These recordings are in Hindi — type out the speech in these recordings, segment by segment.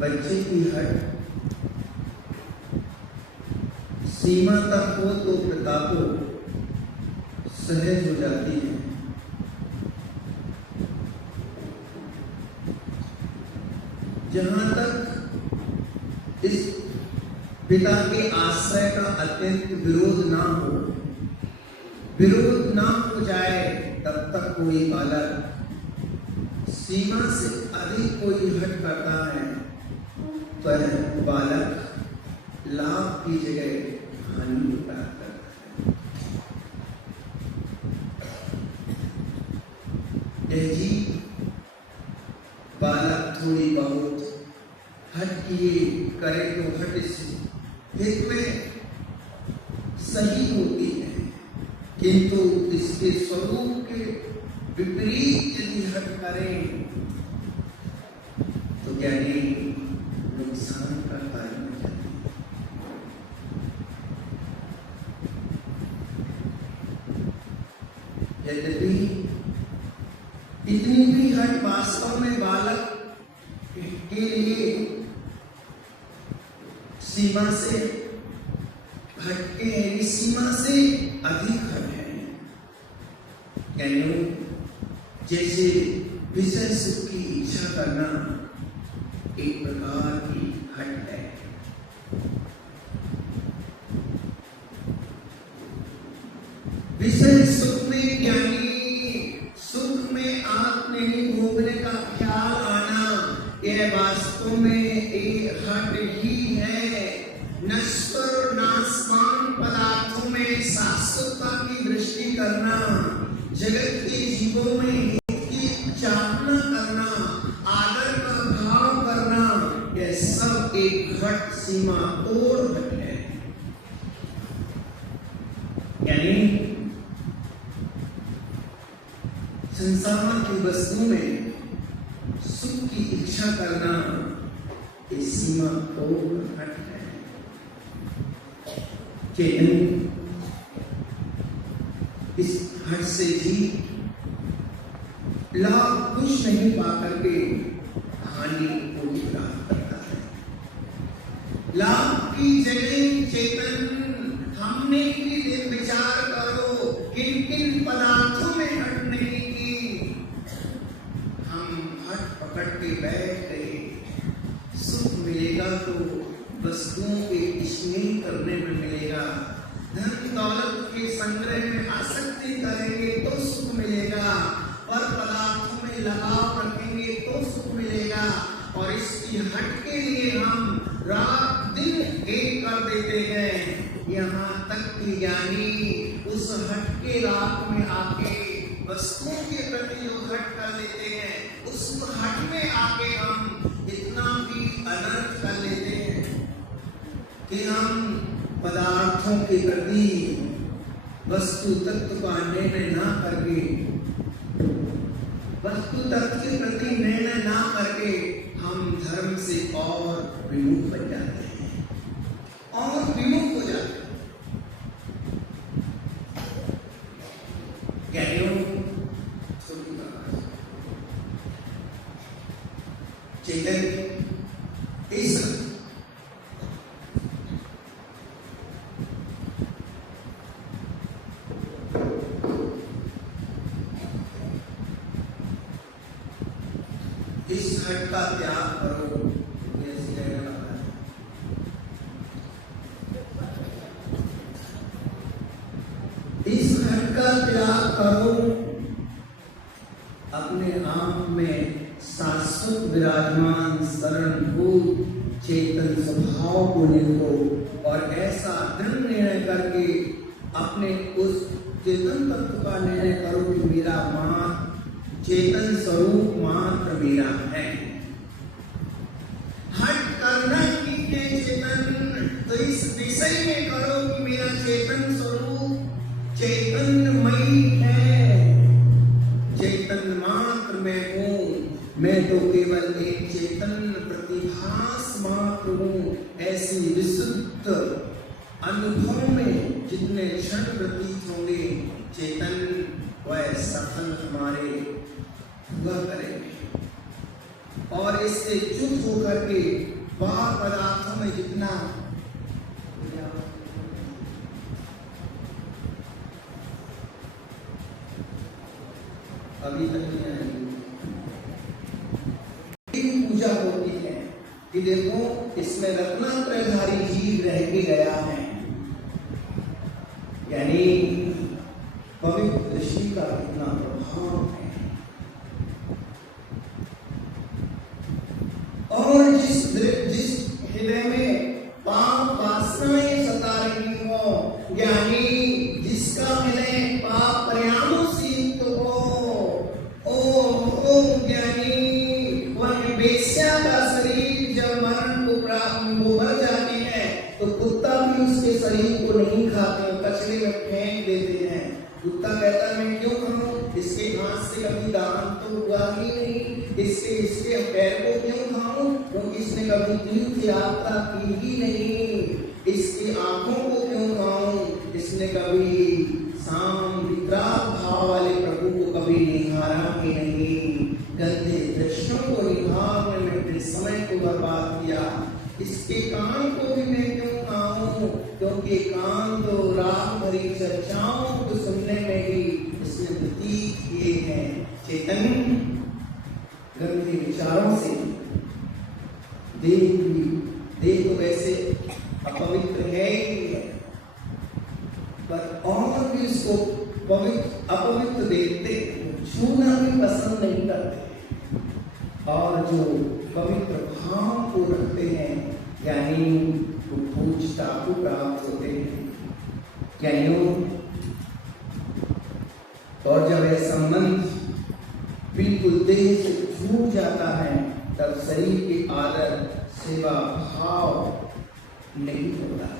बच्चे की हट सीमा तक हो तो प्रतापो सहज हो जाती है। जहां तक इस पिता के आश्रय का अत्यंत विरोध ना हो, विरोध ना हो जाए, तब तक कोई बालक सीमा से अधिक कोई हट करता है पर बालक लाभ की जगह हानि प्राप्त करता है। जी बालक थोड़ी बहुत हट किए करे तो हट इस हित में सही होती है, किंतु इसके स्वरूप के विपरीत यदि हट करें तो ज्ञानी नुकसान का कारण हो जाती है। यद्यपि इतनी भी हट वास्तव में बालक के लिए सीमा से हटके सीमा से अधिक हट है। यानी जैसे विषय सुख की इच्छा करना एक प्रकार की हट है। विषय सुख में ज्ञानी सुख में आप नहीं भोगने का ख्याल आना, यह वास्तव में एक हट ही है। नश्वर नाशवान पदार्थों में शाश्वतता की दृष्टि करना, जगत के जीवों में हित की चाहना करना, आदर का भाव करना, यह सब एक हट सीमा तोड़ हट है। यानी संसार की वस्तु में सुख की इच्छा करना इस सीमा तोड़ हट है। इस हट से ही लाभ कुछ नहीं पा करके हानि को प्राप्त करता है। लाभ की जगह चेतन हमने भी विचार करो, किन किन पदार्थों में हट नहीं की, हम हट पकड़ के बैठ गए, सुख मिलेगा तो वस्तुओं के स्नेह करने में मिलेगा। धन दौलत के संग्रह में आसक्ति करेंगे तो सुख मिलेगा, पर पदार्थों में लगाव रखेंगे तो सुख मिलेगा। और इसकी हट के लिए हम रात दिन एक कर देते हैं। यहाँ तक कि ज्ञानी उस हट के रात में आके वस्तुओं के प्रति जो हट कर लेते हैं, उस हट में आके हम इतना भी अनर्थ कर लेते हैं कि हम पदार्थों के प्रति वस्तु तत्व का निर्णय ना करके, वस्तु तत्व के प्रति निर्णय ना करके हम धर्म से और विमुख बन जाते हैं और विमुख हो जाते हैं। चैतन्य इस हट का त्याग करो, इस हट का त्याग करो, अपने आप में शाश्वत विराजमान शरणभूत चेतन स्वभाव को देखो और ऐसा दृढ़ निर्णय करके अपने उस चेतन तत्व का निर्णय करो कि मेरा मात्र चेतन स्वरूप मात्र मेरा है। हट करना कीजिए चेतन, तो इस विषय में करो कि मेरा चेतन स्वरूप चैतन्यमयी है, चैतन्य मात्र मैं हूँ, मैं तो केवल एक चेतन प्रतिभास मात्र हूँ। ऐसी विशुद्ध अनुभव में जितने क्षण प्रतीत होंगे चेतन वह सफल हमारे हुआ करेंगे। और इससे चुप होकर के बाहर पदार्थों में जितना अभी तक पूजा होती है कि देखो इसमें रत्नात्रयधारी जीव रह के गया है, यानी पवित्र दृष्टि का कितना प्रभाव है। और जिस हृदय में पाप वासनाएं सता रही हो, ज्ञानी जिसका हृदय पाप परिणामों से युक्त हो, ओ ज्ञानी वह बेश्या का शरीर जब मरण को प्राप्त मर जाती है तो कुत्ता भी उसके शरीर को नहीं खाते, कचरे में फेंक देते हैं। कुत्ता कहता है मैं क्यों खाऊं, इसके हाथ से कभी दान तो हुआ ही नहीं, इसके पैर को क्यों खाऊं क्योंकि इसने कभी तीर्थ यात्रा की ही नहीं, इसकी आंखों को क्यों खाऊं, इसने कभी शाम वितराग भाव वाले प्रभु को कभी निहारा ही नहीं, गंदे दृश्यों को निहारने में अपने समय को बर्बाद किया। इसके कान को भी मैं क्यों खाऊं क्योंकि कान तो राम भरी चर्चाओं को सुनने में ही इसने व्यतीत किए हैं। चेतन गंदे विचारों से देह तो वैसे अपवित्र है ही है, पर और भी इसको अपवित्र देखते, छूना भी पसंद नहीं करते। और जो पवित्र भाव को रखते हैं यानी वो पूजता को प्राप्त होते हैं। ज्ञानियों और जब यह संबंध बिल्कुल देह से छूट जाता है तब शरीर के आदर सेवा भाव नहीं होता है,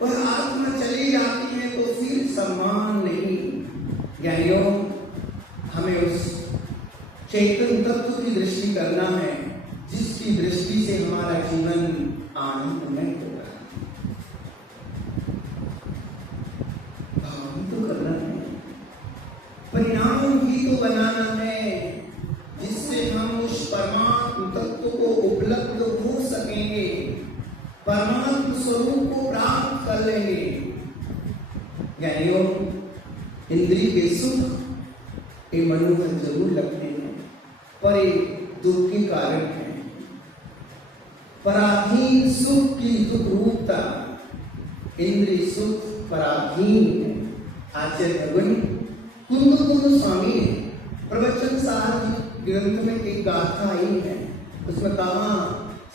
वह आत्मा चली जाती है तो फिर सम्मान नहीं। ज्ञानियों हमें उस चैतन्य तत्व की दृष्टि करना है जिसकी दृष्टि से हमारा जीवन आनंदमय होगा। भाव तो करना है, परिणाम भी तो बनाना है जिससे हम उस परमात्म तत्व को उपलब्ध हो सकेंगे, परमात्म स्वरूप को प्राप्त कर लेंगे। ज्ञानियों इंद्रिय के सुख ये मनोहर जरूर लगते हैं पर एक दुख के कारण है। पराधीन सुख की दुख रूपता, इंद्रिय सुख पराधीन है। आचार्य भगवान कुंद स्वामी ने प्रवचन सार ग्रंथ में एक गाथा आई है, उसमें कहा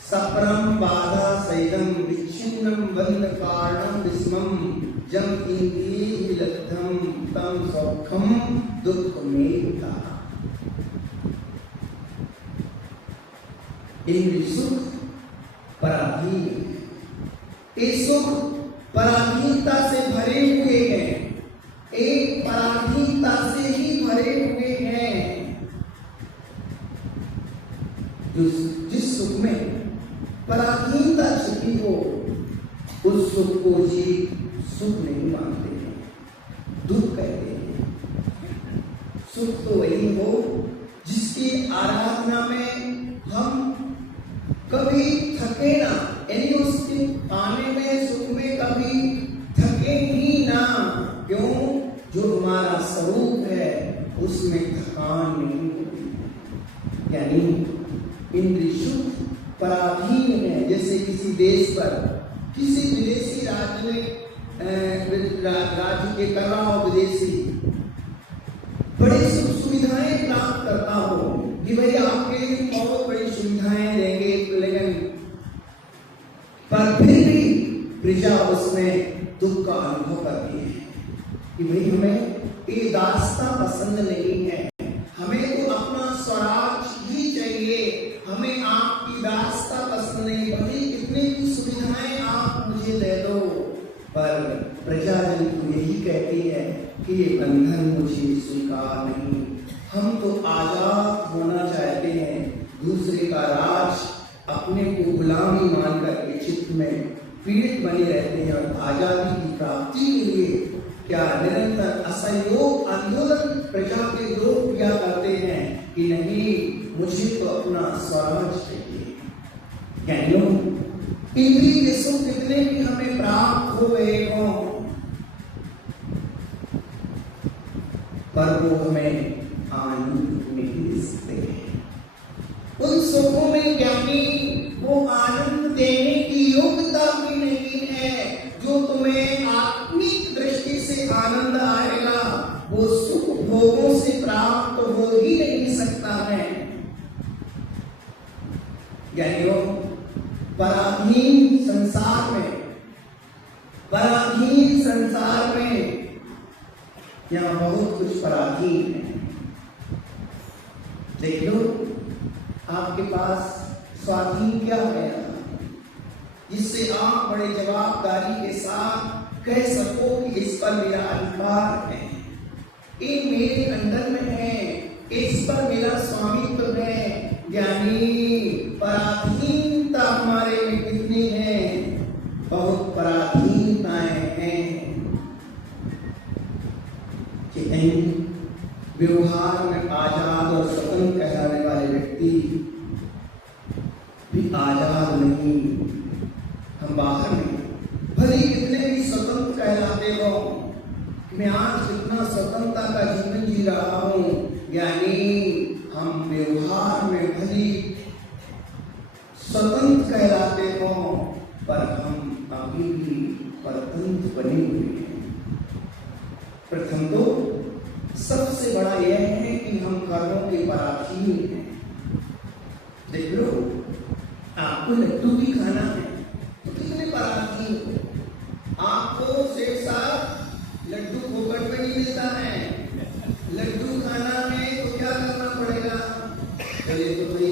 सपरम बाधा सैदम विच्छिन्नम बंध कारणम विस्मम जम इंद्रिय विलब्धम तम सौखम दुख में था। इंद्रिय सुख पराधीन, ये सुख पराधीनता से भरे हुए हैं, एक पराधीनता से ही भरे हुए हैं। जिस सुख में पराधीनता छिपी हो उस सुख को जीव सुख नहीं मानते हैं, दुख कहते हैं। सुख तो वही हो जिसकी आराधना में हम कभी थके ना, यानी उसके पाने में सुख में कभी थके ही ना। क्यों? जो हमारा स्वरूप है उसमें थकान नहीं होती। यानी इंद्रिय सुख पराधीन है। जैसे किसी देश पर किसी विदेशी राज्य में राज्य के कराओ विदेशी बड़ी सुख सुविधाएं प्राप्त करता हो कि भाई आपके लिए बहुत बड़ी सुविधाएं देंगे, लेकिन पर फिर भी प्रजा उसमें दुख का अनुभव करती है कि भाई हमें ये दास्ता पसंद नहीं है, हमें तो अपना स्वराज ही चाहिए, हमें आपकी दास्ता पसंद नहीं, भले कितनी भी सुविधाएं आप मुझे दे दो। पर प्रजाजन तो यही कहती है कि ये बंधन मुझे स्वीकार नहीं। हम तो आजाद होना चाहते हैं, दूसरे का राज अपने को गुलामी मानकर के चित्त में पीड़ित बने रहते हैं और आजादी की प्राप्ति के लिए क्या निरंतर असहयोग आंदोलन प्रजा के लोग क्या करते हैं कि नहीं मुझे तो अपना स्वराज चाहिए। यानी इंद्रिय सुख कितने भी हमें प्राप्त हुए हों पर वो हमें आनंद नहीं दे सकते। उन सुखों में ज्ञानी वो आनंद देने की योग्यता भी नहीं है जो तुम्हें आत्मिक दृष्टि से आनंद आएगा, वो सुख भोगों से प्राप्त हो ही नहीं सकता है। यानी वो पराधीन संसार में यहाँ बहुत कुछ पराधीन है। देख लो आपके पास स्वाधीन क्या है जिससे आप बड़े जवाबदारी के साथ कह सको कि इस पर मेरा अधिकार है, ये मेरे अंडर में है, इस पर मेरा स्वामित्व है। यानी पराधीनता हमारे में कितनी है, बहुत पराधीनताएं हैं कि व्यवहार में आजाद और स्वतंत्र कहलाने वाले व्यक्ति भी आजाद नहीं। हम बाहर में भले कितने भी स्वतंत्र कहलाते हो, मैं आज कितना स्वतंत्रता का जीवन जी रहा हूं, यानी हम व्यवहार में भले स्वतंत्र कहलाते हो पर हम अभी भी परतंत्र बने हुए हैं। प्रथम तो सबसे बड़ा यह है कि हम कर्मों के पराधीन हैं। देख लो आपको लड्डू भी खाना है तो कितने पराधीन हो। आपको सेठ साहब लड्डू फोकट में नहीं मिलता है, लड्डू खाना में तो क्या करना पड़ेगा, चलिए तो भाई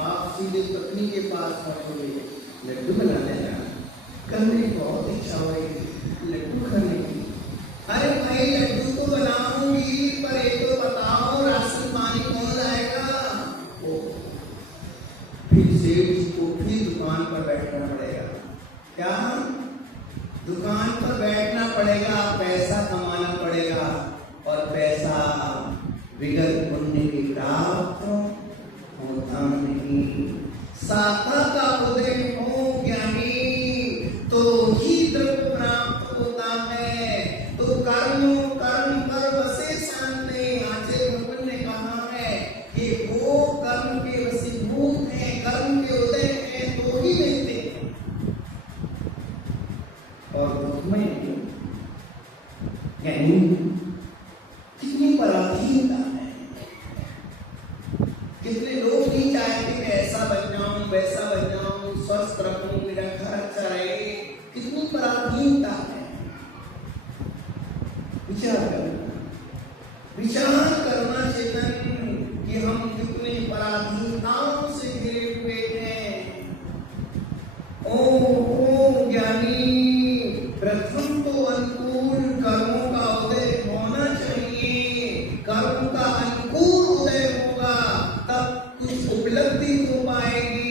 आप सीधे पत्नी के पास पहुंचोगे, लड्डू बना लेना, करने बहुत इच्छा होगी लड्डू खाने की। अरे भाई लड्डू तो बनाऊंगी पर ये तो बताओ राशन पानी कौन लाएगा। फिर सेठ जी को फिर दुकान पर बैठना पड़ेगा, क्या दुकान पर बैठना पड़ेगा, पैसा कमाना पड़ेगा और पैसा विगत पुण्य की प्राप्त होता नहीं। साता का उदय हो ज्ञानी तो ही द्रव्य प्राप्त होता है। तो कर्म पर वसे शांति, आचार्य भगवान ने कहा है कि वो कर्म के वशीभूत हैं, कर्म के उदय हैं तो ही लोग भी चाहते हैं ऐसा बन जाऊं, वैसा बन जाऊं, स्वस्थ रहूं, मेरा घर अच्छा रहे। कितनी पराधीनता है। विचार करना चेतन कि हम कितने पराधीनताओं से घिरे हुए हैं। ओ ज्ञानी, प्रथम तो अनुकूल कर्मों का उदय होना चाहिए। कर्म का अनुकूल उदय होगा तब कुछ उपलब्धि हो पाएगी।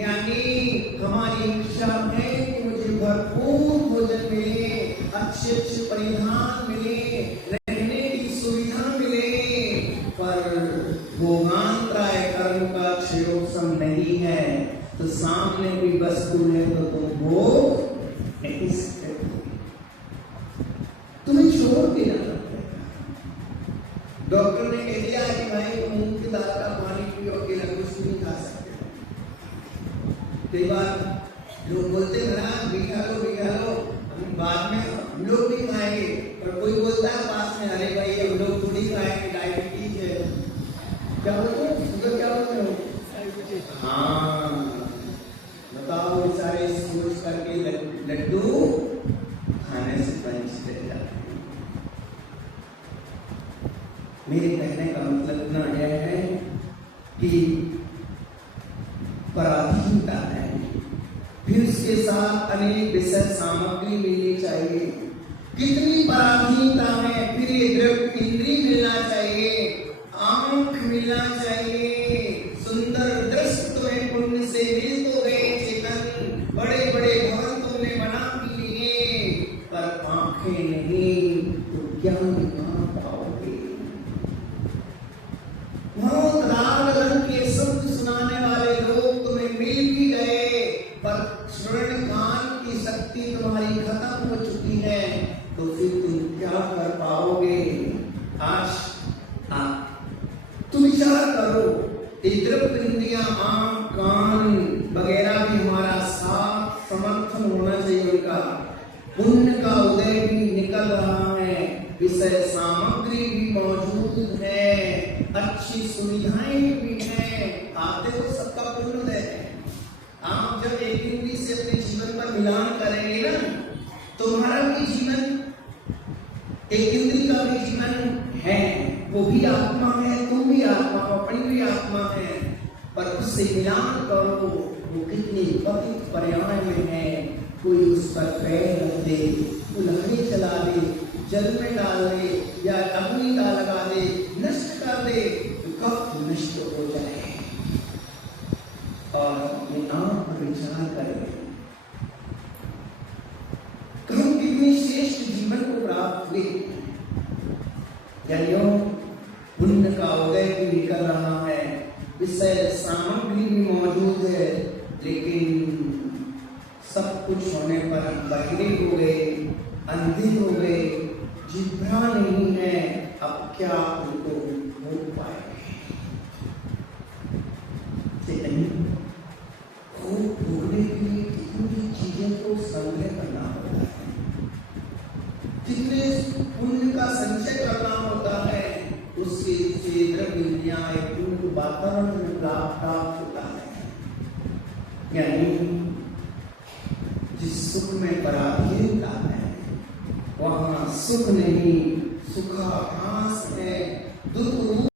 यानी हमारी इच्छा है कि मुझे भरपूर भोजन मिले, अच्छे अच्छे परिधान मिले, रहने की सुविधा मिले, पर भोगांतराय कर्म का क्षयोत्सम नहीं है तो सामने भी वस्तु है तो तुम भोग नहीं सकते, तुम्हें छोड़ देना पड़ेगा। डॉक्टर ने कह दिया कि भाई मूंग की दाल का पानी पियो, अकेला कुछ नहीं खा सकते। कई बार लोग बोलते हैं ना बिखा लो, बाद में हम लोग भी खाएंगे, पर कोई बोलता है पास में, अरे भाई हम लोग थोड़ी खाएंगे, डायबिटीज है। क्या बोलते हो? शुगर क्या बोलते हो? हाँ बताओ, ये सारे सोच करके लड्डू खाने से पंच रह जाते हैं। मेरे कहने का मतलब इतना यह है कि पराधीनता है, फिर उसके साथ अनेक विषय सामग्री मिलनी चाहिए। कितनी पराधीनता है। फिर ये द्रव्य इंद्रिय मिलना चाहिए, आंख मिलना चाहिए, सुंदर दृश्य तुम्हें पुण्य से मिल तो गए चेतन, बड़े बड़े भवन तुमने बना भी लिए, पर आंखें नहीं तो क्या दिखा पाओगे। बहुत लाल रंग के शब्द सुनाने वाले लोग तुम्हें मिल भी गए, पर श्रवण कान की शक्ति तुम्हारी खत्म हो चुकी है, तो फिर तुम क्या कर पाओगे। आज तुम विचार करो, द्रव्य इंद्रियां, आंख, कान वगैरह भी हमारा साथ समर्थन होना चाहिए। उनका पुण्य का उदय भी निकल रहा है, विषय सामग्री भी मौजूद है, अच्छी सुविधाएं भी हैं। आप देखो सबका पुण्य उदय है। आप जब एक इंद्री से अपने जीवन पर मिलान करेंगे ना, तुम्हारा भी जीवन एक इंद्री का भी जीवन है, वो भी आत्मा है, तुम भी आत्मा हो, अपनी भी आत्मा है, पर उससे मिलान करो, वो कितने पतित पर्याय में है। कोई उस पर पैर रख दे, लहरें चला दे, जल में डाल दे या अग्नि का लगा दे, नष्ट कर दे, तो कब नष्ट हो जाए। और अपने आप पर विचार करें, हम कितने श्रेष्ठ जीवन को प्राप्त हुए। पुण्य का उदय भी निकल रहा है, विषय सामग्री भी मौजूद है, लेकिन सब कुछ होने पर हम बहिरे हो गए, अंधे हो गए, जिभ्रा नहीं है, अब क्या उनको हो पाएंगे। भोगने के लिए कितनी चीजें को संग्रह करना होता है, कितने पुण्य का संचय करना होता है, उसके द्रव्य इंद्रियां पुण्य वातावरण में प्राप्त होता है। यानी जिस सुख में पराधीनता है वहां सुख नहीं, सुखाभास है, दुख